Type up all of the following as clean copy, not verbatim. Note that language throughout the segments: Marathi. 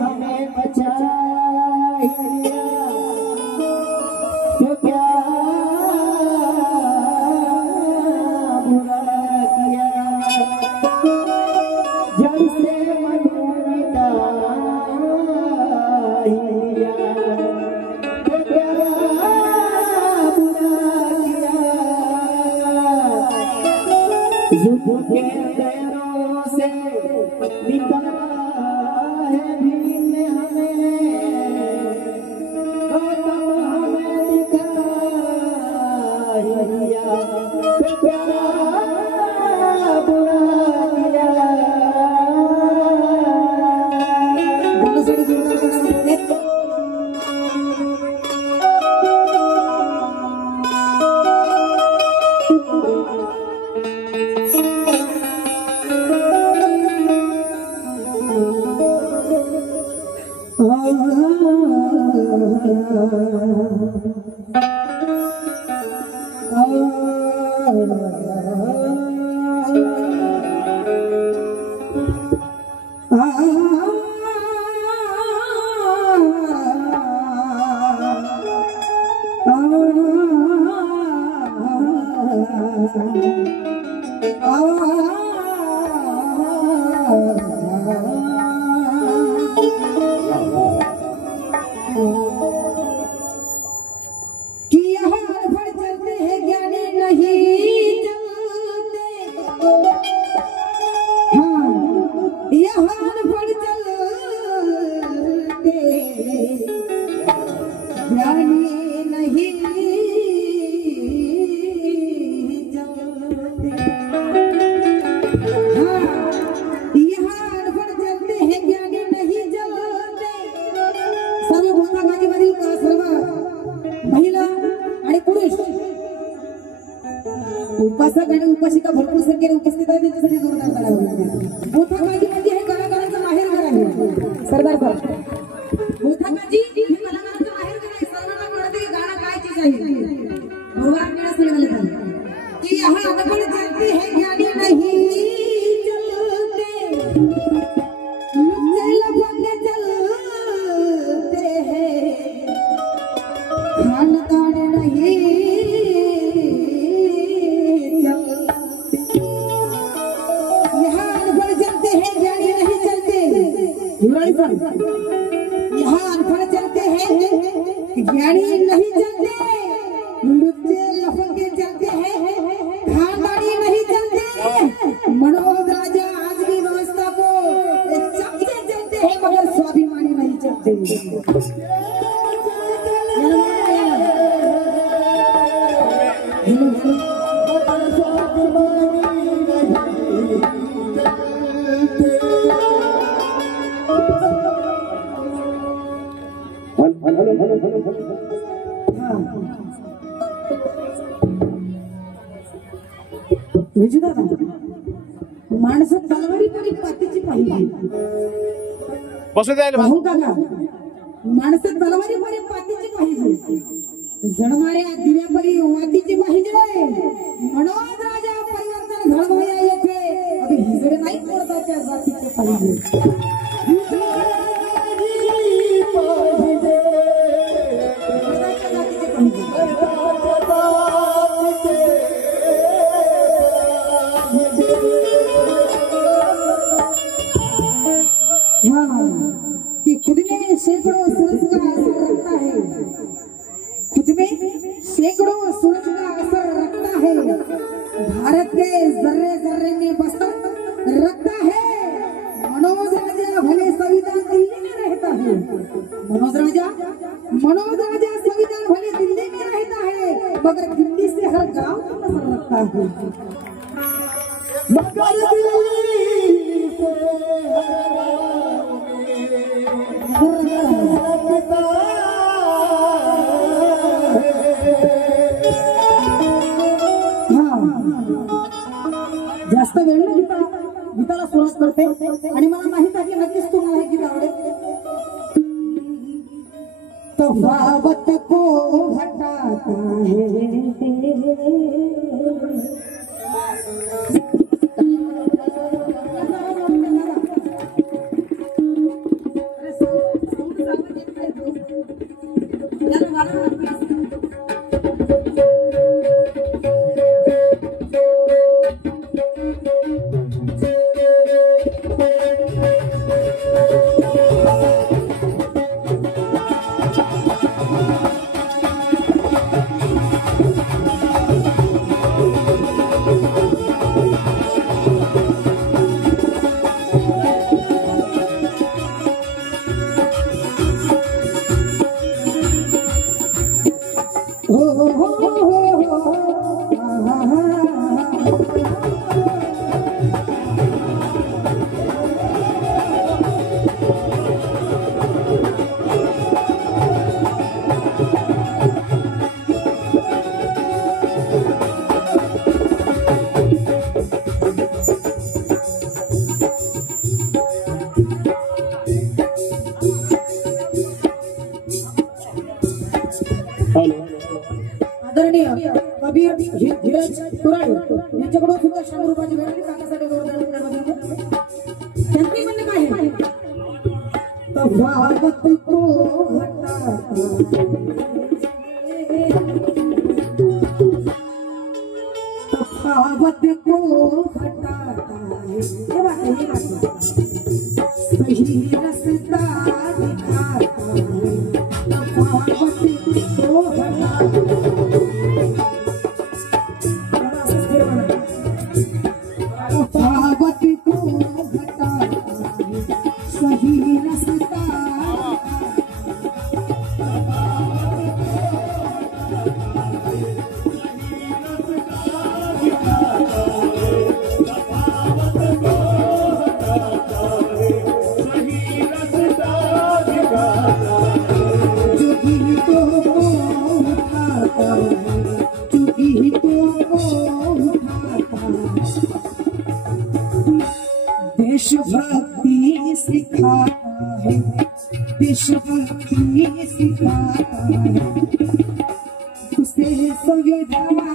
हमें बचाया तो क्या बुरा किया, जब से मन मिटा लिया तो क्या बुरा किया, जुल्फ के पैरों से निकाला है भीम ने हमें, हमें दिखाया तो क्या बुरा किया। उपासक आणि उपासिका भरपूर संख्येने उपस्थित आहेत, त्यांच्यासाठी जोरदार टाळ्या होत्या। मोठाकाजी म्हणजे हे कलाकारांचं माहेरघर आहे सरदार साहेब। मोठाकाजी हे कलाकारांचं माहेरघर आहे, सर्वांना कळते की गाणं काय चीज आहे। भगवान आपल्याला सांगितलं की यहाँ अनपढ़ चलती है ज्ञानी नहीं चलते, लुच्चे लफंग चलते हैं, खानदान नहीं यहाँ अनपढ़ चलते हैं ज्ञानी नहीं चलते, लुच्चे लफंगे चलते हैं, खानदानी नहीं चलते। मनोज राजा आज की व्यवस्था को चमचे चलते हैं मगर स्वाभिमानी नहीं चलते। माणसं तलवारी तरी पातीची पाहिजे, पाहू का माणसं तलवारी परी पातीची पाहिजे, जणमाऱ्या दिव्यापरी वातीची पाहिजे। मनोज राजा परिवर्तन घडवया येथे अभी हिजडे नाही कोर्टाच्या जातीचे पाहिजे। कि खुद में सैकड़ों सूरज का असर रखता है, खुद में सैकड़ों सूरज का असर रखता है, भारत के जर्रे जर्रे में बसा रखता मनोज राजा संविधान भले दिल्ली में रहता है मगर दिल्ली से हर गांव को नजर रखता है। मगर दिल्ली से जास्त वेळ न घेता गीताला सुरुवात करते आणि मला माहित आहे की नक्कीच तुम्हाला हे गीत आवडेल। तफावत को हटाता आदरणीय कबीर धीरज कुराडे यांच्याकडून सुद्धा 100 रुपयाची भेट दिली काकासाठी जोरदार त्यांनी म्हणणे काय आहे तफावत को हटाता तफावत को हटाता ये बात सही रास्ता दिखाता है तफावत को हटाता तफावत को हटाता सही रास्ता देशभक्ति सिखाता है देशभक्ति सिखाता है उसे संविधान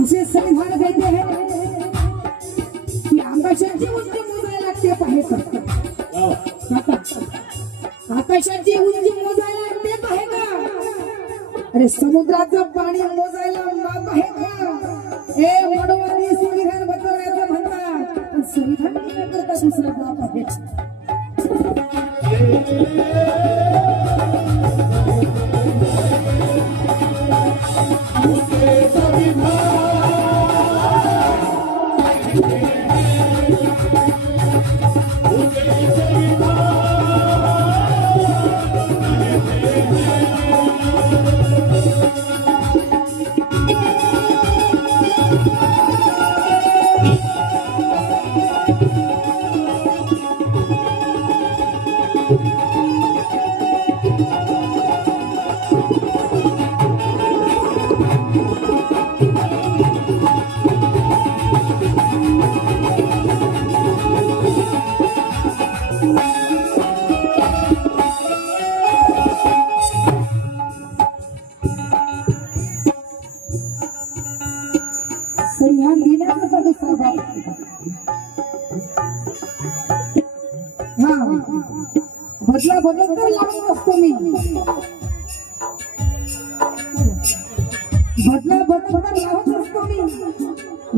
उसे संविधान कहते हैं कि आकाशाची उंची मोजायला लागते पाहे का आकाशाची उंची मोजायला लागते पाहे का अरे समुद्राचं पाणी मोजायला माप आहे का हे वडवानी संविधान बदलण्याचं म्हणतात पण संविधान न करता दुसरा बाप आहे संविधान लिहिण्याकरता दुसरा बाप हा बदला बदलत तर लावत असतो मी बदला बदलत लावत असतो मी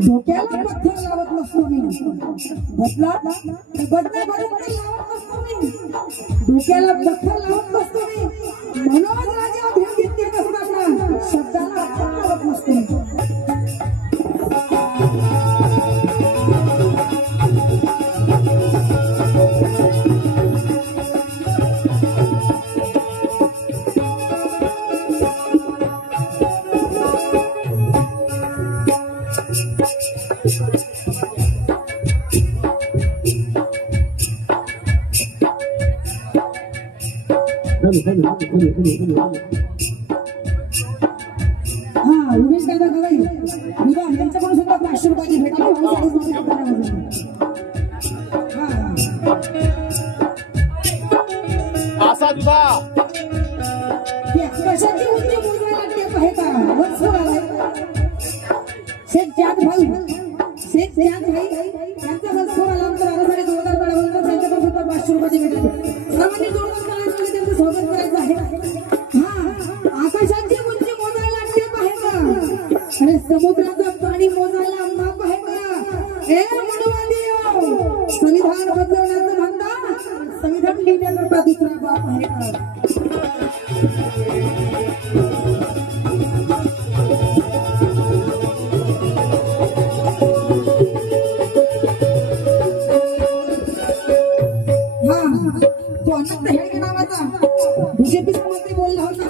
डोक्याला पत्थर लावत नसतो मी बदला बदला बदलत लावत नसतो मी डोक्याला पत्थर लावत नसतो मी म्हणूनच राजा भेट घेतली असताना शब्दाला पत्थर लावत नसतो हा उमेश दादा गवई विवाह यांच्याकडून सुद्धा 500 रुपयाची भेट असा विवाह कशाची उंची मोजायला टेप आहे का वत्सर आलाय शेख जात भाई त्यांचा वत्सर आला तर आरासाने जोरदार पडावं तर त्यांच्याकडून सुद्धा 500 रुपयाची भेट सर्वांनी जोरदार करायचं त्यांचं स्वागत करायचं आहे हा आकाशाची उंची मोजायला टेप आहे का आणि समुद्राचं पाणी मोजायला माप आहे का ए मनुवादी संविधान बदलवण्याचं म्हणता संविधान लिहिण्याकरता दुसरा बाप आहे का बीजेपी मंत्री बोलला होता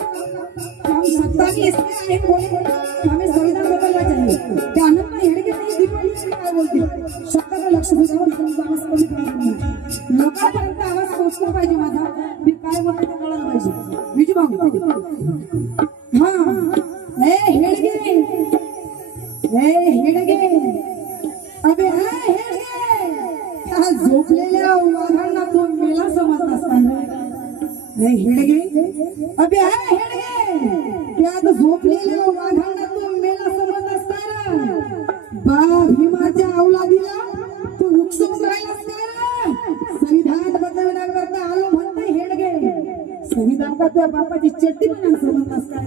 हम सत्ता की इसलिए बोले हमें संविधान बदलना चाहिए त्या अनंत हेडगे काय बोलते शब्दाकडे लक्ष द्यावं आवाज कमी करायचा लोकांपर्यंत आवाज पोहोचला पाहिजे माझा मी काय बोलते ते कळलं पाहिजे विजू भाऊ हा हेडगे अबे हेडगे झोपलेल्या वाघांना तो मेला समजत असताना हेडगे अबे हेडगे त्यात झोपलेल्या वाघांना तो मेला समजत असताना बा भीमाच्या अवलादीला तू उकसून राहिलास का संविधान बदलण्याकरता आलो म्हणते हेडगे संविधान का तुझ्या बापाची चट्टी पण समजतास काय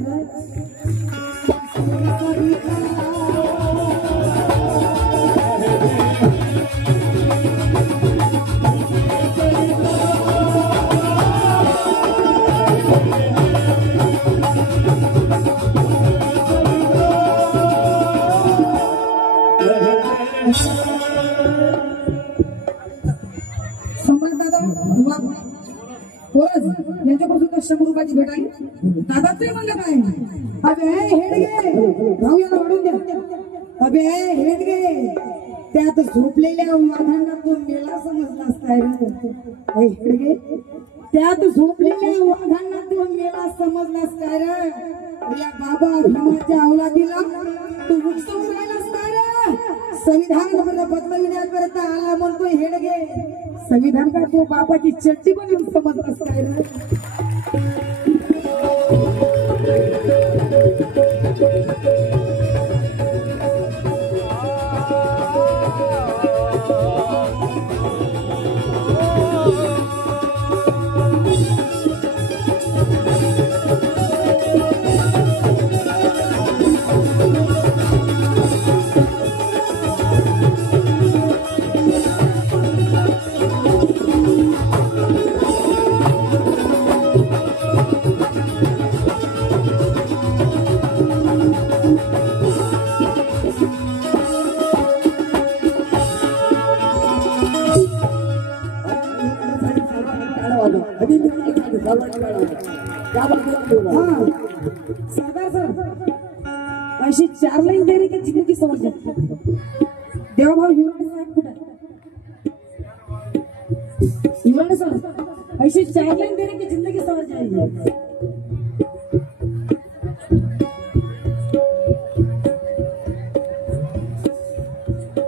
यांच्याकडून 100 रुपयाची भेट आहे दादाच म्हणलं काय अबे हेडगे भाऊ याला वाढून द्या अबे हेडगे त्यात झोपलेल्या वाघांना तो मेला समजलास काय रे हेडगे त्यात झोपलेल्या वाघांना तो मेला समजलास काय रे या बाबा भीमाच्या अवलादीला तू उकसून राहिलास काय रे संविधान बदलविण्याकरता आला म्हणतोय हेडगे संविधान का तो बापाची चट्टी पण समजलास काय रे सरदार सर अशी 4 लाईन देरी की जिंदगी समझ देवाभाऊ हिवराणे साहेब कुठे हिवराणे सर अशी 4 लाईन देरी की जिंदगी समझ जाएगी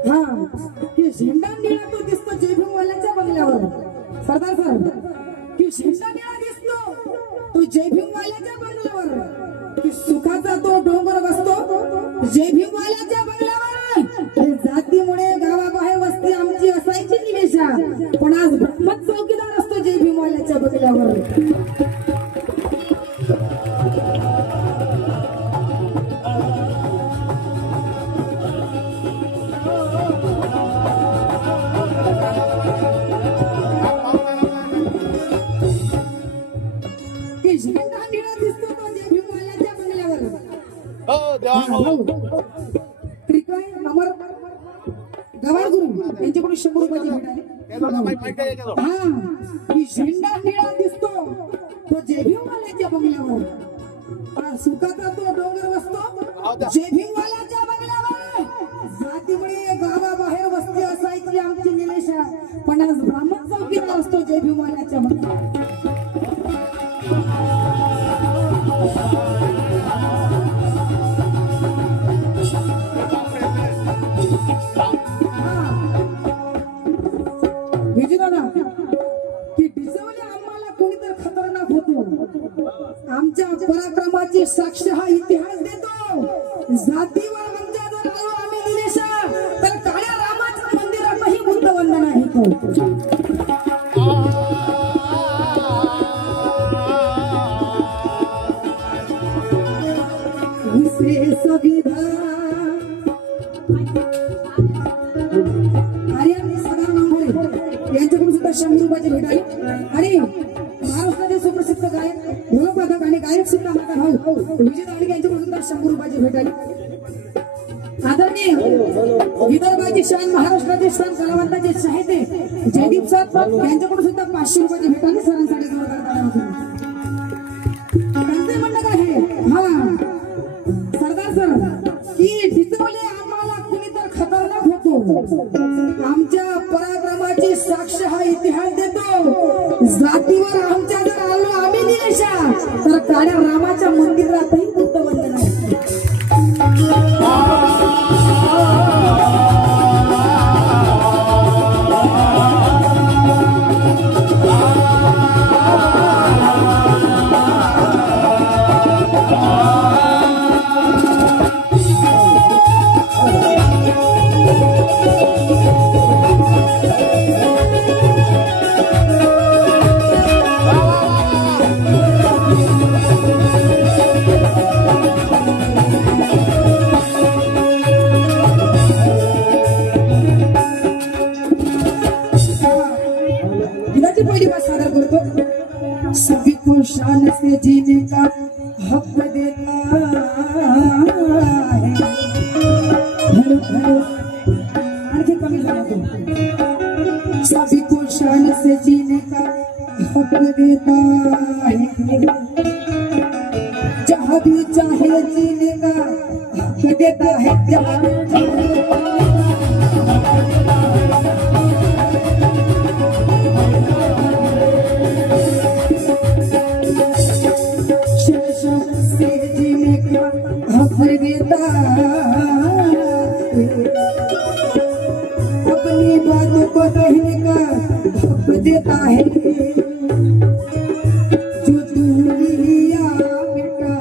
हा झेंडा निळा तो दिसतो जयभीमवाल्याच्या बंगल्यावर सरदार सर की झेंडा निळा दिसतो तो जय भीम वाल्याच्या बंगल्यावर की सुखाचा तो डोंगर बसतो जय भीम वाल्याच्या बंगल्यावर हे जातीमुळे गावाबाहेर वस्ती आमची असायची निवेशा पण आज ब्रह्मच चौकीदार असतो जय भीम वाल्याच्या बंगल्यावर झेंडा निळा दिसतो तो जय भीम वाल्याच्या बंगल्यावर त्रिकाय अमर गवार गुरु यांच्याकडून 100 रुपयाची भेट आली हा की झेंडा निळा दिसतो तो जय भीम वाल्याच्या बंगल्यावर पण सुखाचा तो डोंगर बसतो जय भीम वाल्याच्या बंगल्यावर जातीमुळे गावाबाहेर वस्ती असायची आमची निलेशा पण आज ब्राह्मण चौकीदार असतो जय भीम वाल्याच्या बंगल्यावर आमच्या पराक्रमाची साक्ष हा इतिहास देतो जातीवर आमच्या जर आलो आम्ही निलेशा तर काळ्या रामाच्या मंदिरातही बुद्धवंदना येतो यांच्याकडून सुद्धा 100 रुपयाची भेट आली आणि महाराष्ट्राचे सुप्रसिद्ध गायक ढोलवादक आणि गायक सुद्धा माझा भाऊ विजय दांडगे यांच्याकडून सुद्धा 100 रुपयाची भेट आली आदरणीय विदर्भाची शान महाराष्ट्राचे शान कलावंताचे साहित्य जयदीप सर यांच्याकडून सुद्धा 500 रुपयाची भेट आली सरांसाठी जोरदार टाळ्या वाजवा त्यांचे म्हणणं आहे हा सरदार सर की टिचवले आम्हाला कुणी तर खतरनाक होतो आमच्या पराक्रमाची साक्ष हा इतिहास देतो जातीवर आमच्या जर आलो आम्ही निलेशा तर काळ्या रामाच्या मंदिरातही बुद्धवंदना सभी को शान से जीने का हक देता है आणखी कमी झाला तो सभी को शान से जीने का हक देता है जहाँ भी चाहे जीने का हक देता है जहाँ भी चाहे अपनी बातों को कहने का हक देता है जो दुनिया मिटा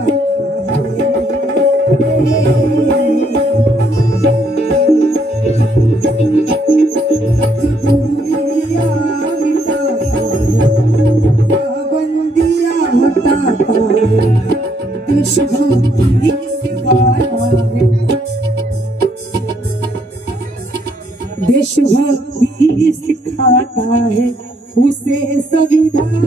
दुनिया मिटा पाबंदियां हटाता देशभक्ति सिखाता देशभक्ति सिखाता है उसे संविधान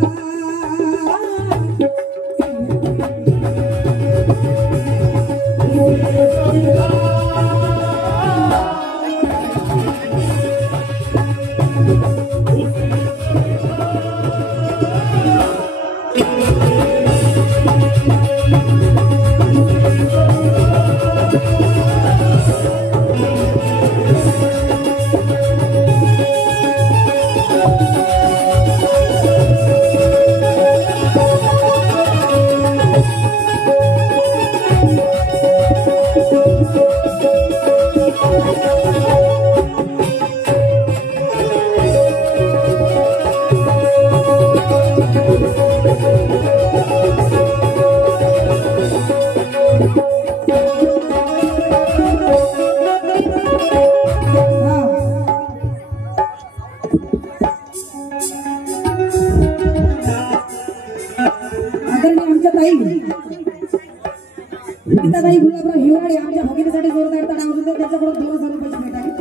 गीताताई गुलाबराव हिवाळे आमच्या भगिनीसाठी जोरदार टाळ्या वाजवून द्या. त्यांच्याकडून 2000 रुपयाची भेट आहे.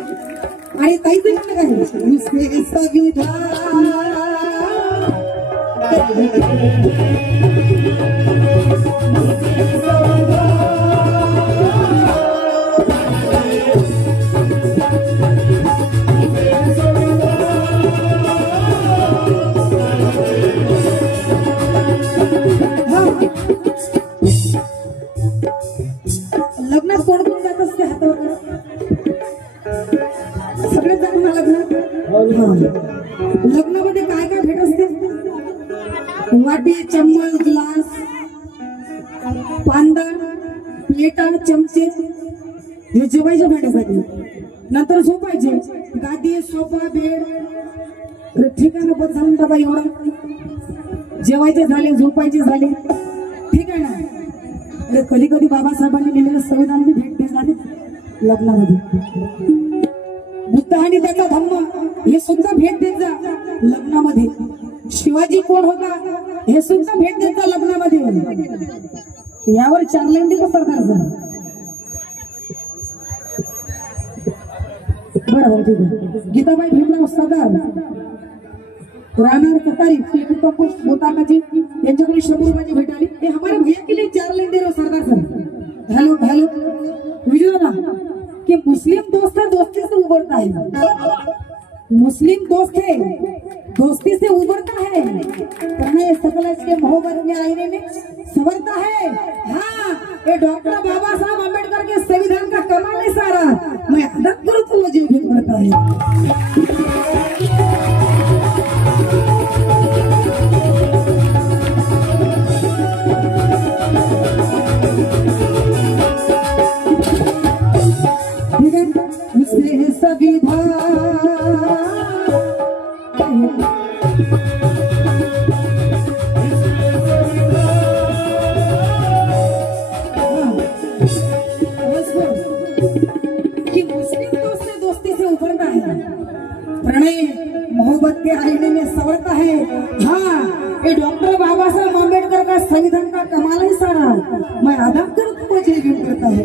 आणि ताईचं म्हणणं काय उसके संविधान लग्नात कोण कोण जात असते हातावर सगळेच जात ना लग्नात. लग्नामध्ये काय काय भेट असते वाटी चम्मच ग्लास पांदा प्लेटा चमचे हे जेवायच्या भेटीसाठी. नंतर झोपायचे गादी सोफा बेड ठिकाण पण सांगून बाबा एवढं जेवायचे झाले झोपायचे झाले ठीक आहे ना. कधी कधी बाबासाहेबांनी लिहिलेलं संविधान भेट झाले लग्नामध्ये. बुद्ध आणि त्याचा धम्म हे सुद्धा भेट देत जा लग्नामध्ये. शिवाजी कोण होता हे सुद्धा भेट देत जा लग्नामध्ये. यावर 4 लाईन दिलं सरकारचं. बरोबर ठीक आहे. गीताबाई भीमराव सदार राणा कतारी कंपोस्ट बोताना जी यांच्याकडे 100 रुपयाची भेट आली. ते हमारे भैया के लिए 4 लाइन दे रहे हो सरदार सर. हेलो हेलो विजय ना कि मुस्लिम दोस्त है दोस्ती से उबरता है. मुस्लिम दोस्त है दोस्ती से उबरता है प्रणय सकल के मोहब्बत में आईने में संवरता है. हाँ ये डॉक्टर बाबा साहब अम्बेडकर के संविधान का कमाल है सारा. मैं अदब करूँ तो मुझे भी पड़ता है. प्रणय मोहब्बत के आईने में संवरता है. हाँ ये डॉक्टर बाबा साहब अम्बेडकर का संविधान का कमाल है सारा. मैं अदा करूँ तो मुझे भी करता है.